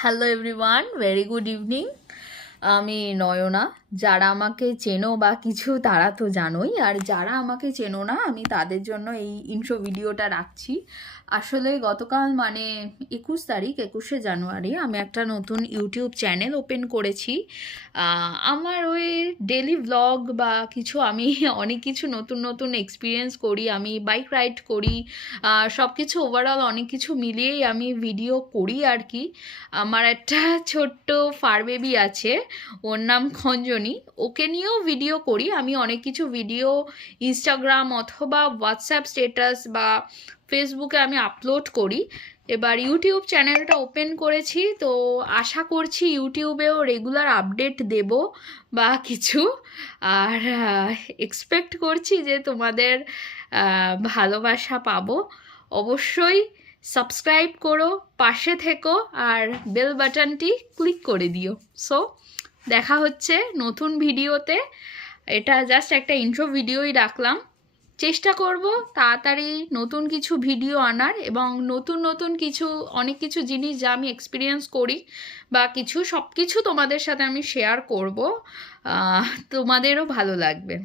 Hello everyone, very good evening. আমি নয়না। যারা আমাকে চেনো বা কিছু তারা তো জানোই, আর যারা আমাকে চেনো না আমি তাদের জন্য এই ইন্ট্রো ভিডিওটা রাখছি। আসলে গতকাল মানে 21 তারিখ, 21শে জানুয়ারি আমি একটা নতুন ইউটিউব চ্যানেল ওপেন করেছি। আমার ওই ডেলি ভ্লগ বা কিছু আমি অনেক কিছু নতুন নতুন এক্সপিরিয়েন্স করি, আমি বাইক রাইড করি, সব কিছু ওভারঅল অনেক কিছু মিলিয়েই আমি ভিডিও করি আর কি। আমার একটা ছোট্ট ফার বেবি আছে, ওর নাম খঞ্জনি, ওকে নিয়েও ভিডিও করি। আমি অনেক কিছু ভিডিও ইনস্টাগ্রাম অথবা হোয়াটসঅ্যাপ স্টেটাস বা ফেসবুকে আমি আপলোড করি। এবার ইউটিউব চ্যানেলটা ওপেন করেছি, তো আশা করছি ইউটিউবেও রেগুলার আপডেট দেব বা কিছু। আর এক্সপেক্ট করছি যে তোমাদের ভালোবাসা পাবো। অবশ্যই সাবস্ক্রাইব করো, পাশে থেকো, আর বেল বাটনটি ক্লিক করে দিও। সো দেখা হচ্ছে নতুন ভিডিওতে। এটা জাস্ট একটা ইন্ট্রো ভিডিওই রাখলাম। চেষ্টা করব তাড়াতাড়ি নতুন কিছু ভিডিও আনার, এবং নতুন নতুন কিছু অনেক কিছু জিনিস যা আমি এক্সপিরিয়েন্স করি বা কিছু সব কিছু তোমাদের সাথে আমি শেয়ার করব। তোমাদেরও ভালো লাগবে।